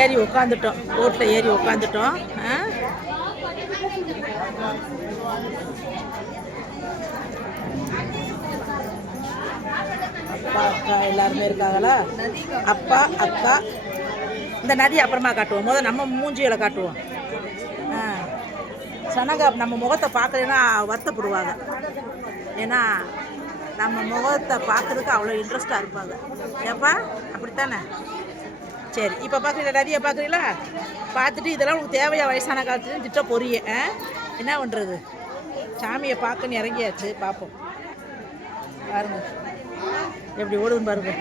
ஏறி உக்காந்துட்டோம், போட்டில் ஏறி உக்காந்துட்டோம். அப்பா அக்கா எல்லாருமே இருக்காங்களா? அப்பா அக்கா. இந்த நதி அப்புறமா காட்டுவோம், முதல் நம்ம மூஞ்சிகளை காட்டுவோம். சனகா நம்ம முகத்தை பார்க்கலன்னா வருத்தப்படுவாங்க. ஏன்னா நம்ம முகத்தை பார்க்குறதுக்கு அவ்வளோ இன்ட்ரெஸ்டாக இருப்பாங்க. ஏப்பா அப்படித்தானே? சரி, இப்போ பார்க்குறீங்களா? நதியை பார்க்குறீங்களா? பார்த்துட்டு இதெல்லாம் உங்களுக்கு தேவையா வயசான காலத்துலேயும் திட்ட பொரிய என்ன பண்ணுறது? சாமியை பார்க்கன்னு இறங்கியாச்சு, பார்ப்போம். பாருங்க எப்படி ஓடுதுன்னு பாருங்க.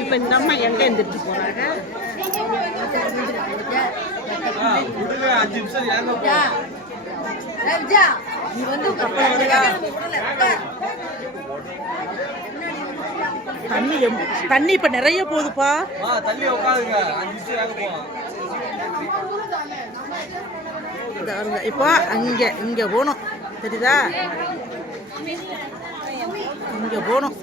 இப்போ இந்த அம்மா எங்கே எழுந்திரிச்சு போகிறாங்க? நீ வந்து தண்ணி இப்ப நிறைய போகுதுப்பா. இப்போ இங்க போகணும், தெரியுதா? இங்க போகணும்.